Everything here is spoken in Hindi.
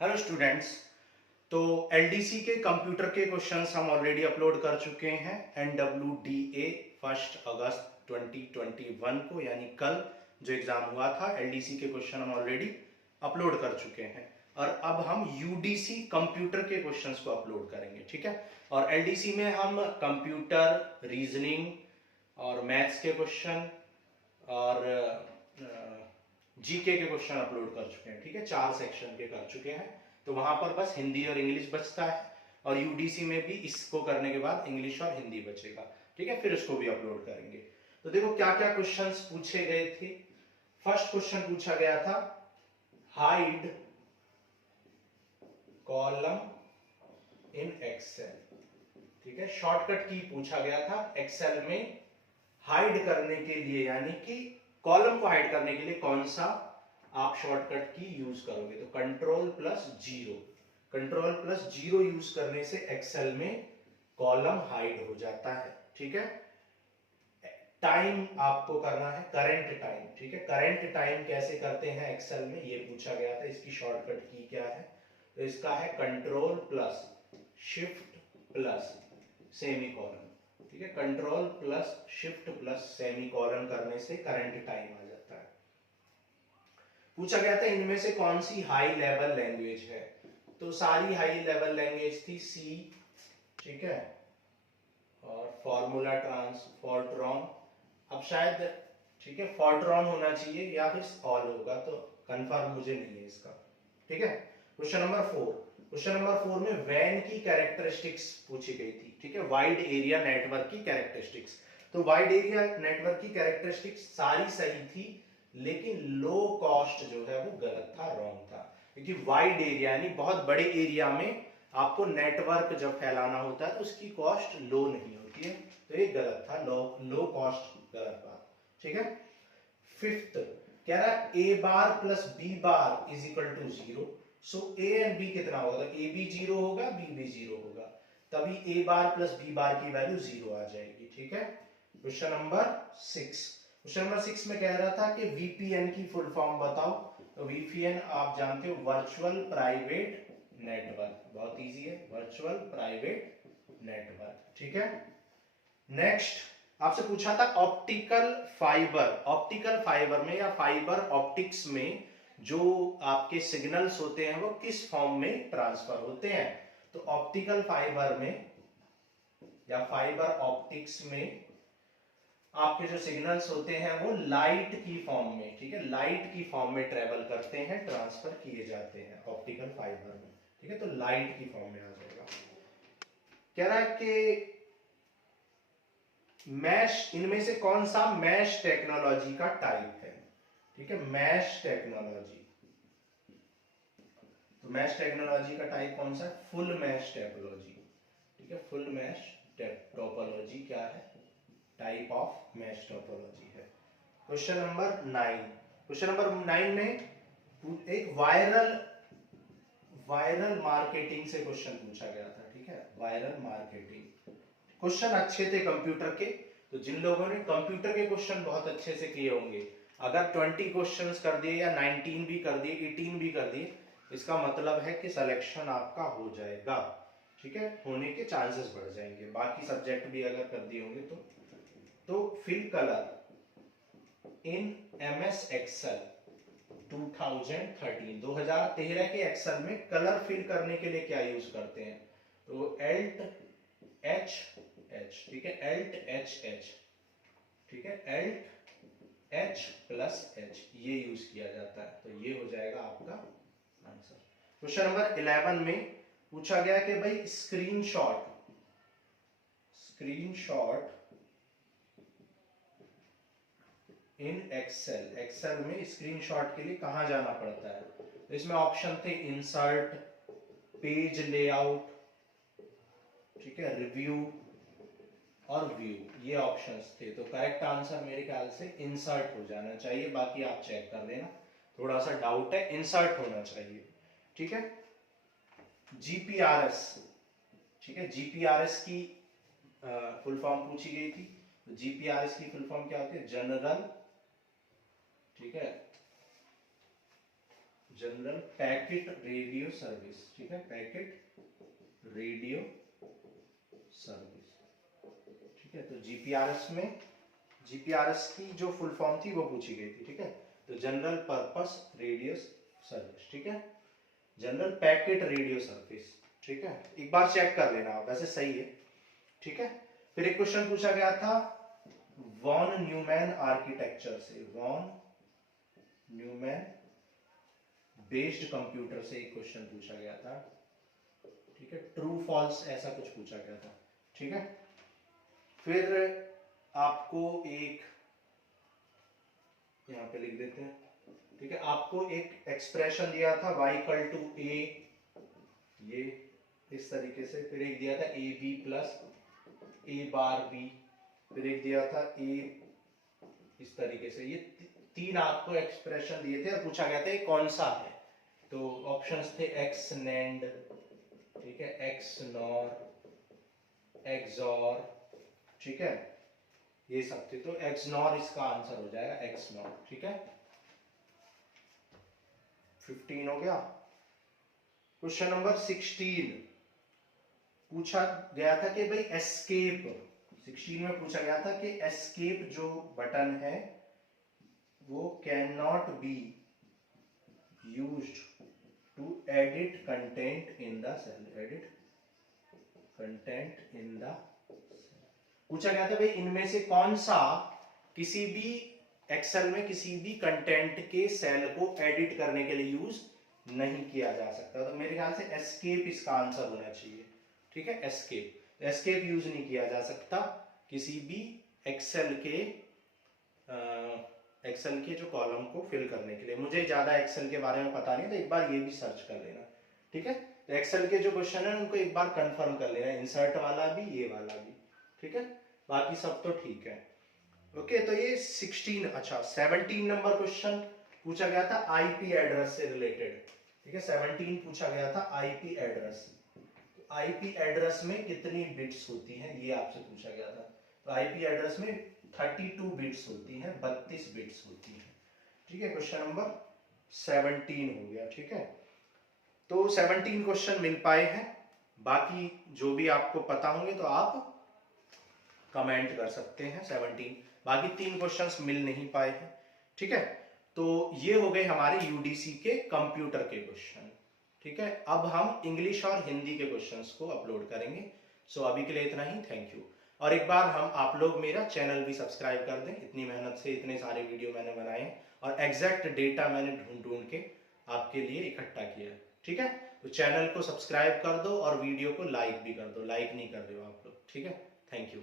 Hello students. तो एलडीसी के कंप्यूटर के क्वेश्चंस हम ऑलरेडी अपलोड कर चुके हैं NWDA 1 अगस्त 2021 को, यानी कल जो एग्जाम हुआ था एलडीसी के क्वेश्चन हम ऑलरेडी अपलोड कर चुके हैं। और अब हम यूडीसी कंप्यूटर के क्वेश्चंस को अपलोड करेंगे, ठीक है। और एलडीसी में हम कंप्यूटर, रीजनिंग और मैथ्स के क्वेश्चन और जीके के क्वेश्चन अपलोड कर चुके हैं, ठीक है। 4 सेक्शन के कर चुके हैं। तो वहां पर बस हिंदी और इंग्लिश बचता है, और यूडीसी में भी इसको करने के बाद इंग्लिश और हिंदी बचेगा, ठीक है। फिर इसको भी अपलोड करेंगे। तो देखो क्या क्या क्वेश्चंस पूछे गए थे। फर्स्ट क्वेश्चन पूछा गया था हाइड कॉलम इन एक्सेल, ठीक है। शॉर्टकट की पूछा गया था एक्सेल में हाइड करने के लिए, यानी कि कॉलम को हाइड करने के लिए कौन सा आप शॉर्टकट की यूज करोगे। तो कंट्रोल प्लस जीरो यूज करने से एक्सेल में कॉलम हाइड हो जाता है, ठीक है। टाइम आपको करना है करंट टाइम, ठीक है। करंट टाइम कैसे करते हैं एक्सेल में, ये पूछा गया था। इसकी शॉर्टकट की क्या है, तो इसका है control plus shift plus semi colon, ठीक है। Control plus shift plus semi colon करने से करंट टाइम आ जाता है। पूछा गया था इनमें से कौन सी हाई लेवल लैंग्वेज है, तो सारी हाई लेवल लैंग्वेज थी सी, ठीक है, और फॉर्मूला ट्रांस फॉर्ट्रॉन। अब शायद, ठीक है, फॉर्ट्रॉन होना चाहिए या फिर ऑल होगा, तो कंफर्म मुझे नहीं है इसका, ठीक है। क्वेश्चन नंबर 4, क्वेश्चन नंबर 4 में वैन की कैरेक्टरिस्टिक्स पूछी गई थी, ठीक है। वाइड एरिया नेटवर्क की कैरेक्टरिस्टिक्स। तो वाइड एरिया नेटवर्क की कैरेक्टरिस्टिक्स सारी सही थी, लेकिन लो कॉस्ट जो है वो गलत था, रॉन्ग था। क्योंकि वाइड एरिया यानी बहुत बड़े एरिया में आपको नेटवर्क जब फैलाना होता है तो उसकी कॉस्ट लो नहीं होती है, तो ये गलत था। लो कॉस्ट गलत बात, ठीक है। फिफ्थ कह रहा है A bar plus B bar is equal to 0। So A and B कितना होगा, तो ए बी 0 होगा, बी भी 0 होगा, तभी ए बार प्लस बी बार की वैल्यू 0 आ जाएगी, ठीक है। क्वेश्चन नंबर 6, क्वेश्चन नंबर 6 में कह रहा था कि वीपीएन की फुल फॉर्म बताओ। तो वीपीएन आप जानते हो वर्चुअल प्राइवेट नेटवर्क, बहुत इजी है, वर्चुअल प्राइवेट नेटवर्क, ठीक है। नेक्स्ट आपसे पूछा था ऑप्टिकल फाइबर। ऑप्टिकल फाइबर में या फाइबर ऑप्टिक्स में जो आपके सिग्नल्स होते हैं वो किस फॉर्म में ट्रांसफर होते हैं। तो ऑप्टिकल फाइबर में या फाइबर ऑप्टिक्स में आपके जो सिग्नल्स होते हैं वो लाइट की फॉर्म में, ठीक है, लाइट की फॉर्म में ट्रेवल करते हैं, ट्रांसफर किए जाते हैं ऑप्टिकल फाइबर में, ठीक है। तो लाइट की फॉर्म में आ जाएगा। कह रहा है कि मैश, इनमें से कौन सा मैश टेक्नोलॉजी का टाइप है, ठीक है, मैश टेक्नोलॉजी। तो मैश टेक्नोलॉजी का टाइप कौन सा है, फुल मैश टेक्नोलॉजी, ठीक है। फुल मैश टोपोलॉजी क्या है, टाइप ऑफ मैश टोपोलॉजी है। क्वेश्चन नंबर 9, क्वेश्चन नंबर 9 में एक वायरल मार्केटिंग से क्वेश्चन पूछा गया था, ठीक है, वायरल मार्केटिंग। क्वेश्चन अच्छे थे कंप्यूटर के, तो जिन लोगों ने कंप्यूटर के क्वेश्चन बहुत अच्छे से किए होंगे, अगर 20 क्वेश्चंस कर दिए या 19 भी कर दिए, 18 भी कर दिए, इसका मतलब है कि सिलेक्शन आपका हो जाएगा, ठीक है, होने के चांसेस बढ़ जाएंगे। बाकी सब्जेक्ट भी अगर कर दिए होंगे तो fill colour in MS Excel 2013 के एक्सेल में कलर फिल करने के लिए क्या यूज करते हैं, तो एल्ट एच एच, ठीक है, एल्ट एच एच, ठीक है, एल्ट एच प्लस एच ये यूज किया जाता है। तो ये हो जाएगा आपका आंसर। क्वेश्चन नंबर 11 में पूछा गया कि भाई स्क्रीनशॉट इन एक्सेल, एक्सेल में स्क्रीनशॉट के लिए कहां जाना पड़ता है। तो इसमें ऑप्शन थे इंसर्ट, पेज लेआउट, ठीक है, रिव्यू और व्यू, ये ऑप्शंस थे। तो करेक्ट आंसर मेरे ख्याल से इंसर्ट हो जाना चाहिए, बाकी आप चेक कर लेना, थोड़ा सा डाउट है, इंसर्ट होना चाहिए, ठीक है। जीपीआरएस, ठीक है, जीपीआरएस की फुल फॉर्म पूछी गई थी। तो जीपीआरएस की फुल फॉर्म क्या होती है, जनरल, ठीक है, जनरल पैकेट रेडियो सर्विस, ठीक है, पैकेट रेडियो सर्विस, ठीक है। तो जीपीआरएस में जीपीआरएस की जो फुल फॉर्म थी वो पूछी गई थी, ठीक है। तो जनरल पर्पस रेडियो सर्विस, ठीक है, जनरल पैकेट रेडियो सर्विस, ठीक है। एक बार चेक कर लेना, वैसे सही है, ठीक है। फिर एक क्वेश्चन पूछा गया था वॉन न्यूमैन आर्किटेक्चर से, वॉन न्यूमैन बेस्ड कंप्यूटर से एक क्वेश्चन पूछा गया था, ठीक है, ट्रू फॉल्स ऐसा कुछ पूछा गया था, ठीक है। फिर आपको एक यहां पे लिख देते हैं, ठीक है, आपको एक एक्सप्रेशन दिया था y इक्वल टू ए, ये इस तरीके से। फिर एक दिया था A B plus A bar B, फिर एक दिया था ए इस तरीके से। ये तीन आपको एक्सप्रेशन दिए थे और पूछा गया था ये कौन सा है। तो ऑप्शंस थे एक्स नैंड, ठीक है, एक्स नॉर, एक्सॉर, ठीक है, ये सब थे। तो एक्स नॉर इसका आंसर हो जाएगा, एक्स नॉर, ठीक है। 15 हो गया। क्वेश्चन नंबर 16 पूछा गया था कि भाई एस्केप, 16 में पूछा गया था कि एस्केप जो बटन है वो can not be used to edit content in the cell, edit content in the cell. पूछा गया था भाई इनमें से कौन सा किसी भी एक्सेल में किसी भी कंटेंट के सेल को एडिट करने के लिए यूज नहीं किया जा सकता। तो मेरे ख्याल से एस्केप इसका आंसर होना चाहिए, ठीक है, एस्केप। एस्केप यूज नहीं किया जा सकता किसी भी एक्सेल के जो कॉलम को फिल करने के लिए। मुझे ज्यादा एक्सेल के बारे में पता नहीं, तो एक बार ये भी सर्च कर लेना, ठीक है। तो एक्सेल के जो क्वेश्चन है उनको एक बार कंफर्म कर लेना, इंसर्ट वाला भी, ये वाला भी, ठीक है। बाकी सब तो ठीक है, ओके। तो ये 16, अच्छा 17 नंबर क्वेश्चन पूछा गया था आईपी एड्रेस से रिलेटेड, ठीक है। 17 पूछा गया था आईपी एड्रेस। तो आईपी एड्रेस में कितनी बिट्स होती हैं ये आपसे पूछा गया था। तो आईपी एड्रेस में 32 बिट्स होती हैं, 32 बिट्स होती हैं, ठीक है। क्वेश्चन नंबर 17 हो गया, ठीक है। तो 17 क्वेश्चन मिल पाए हैं, बाकी जो भी आपको पता होंगे तो आप कमेंट कर सकते हैं। 17, बाकी 3 क्वेश्चंस मिल नहीं पाए हैं, ठीक है। तो ये हो गए हमारे यूडीसी के कंप्यूटर के क्वेश्चन, ठीक है। अब हम इंग्लिश और हिंदी के क्वेश्चंस को अपलोड करेंगे। सो अभी के लिए इतना ही, थैंक यू। और एक बार आप लोग मेरा चैनल भी सब्सक्राइब कर दें, इतनी मेहनत से इतने सारे वीडियो मैंने बनाए और एग्जैक्ट डेटा मैंने ढूंढ के आपके लिए इकट्ठा किया है, ठीक है। तो चैनल को सब्सक्राइब कर दो और वीडियो को लाइक भी कर दो, लाइक नहीं कर रहे हो आप लोग, ठीक है। Thank you.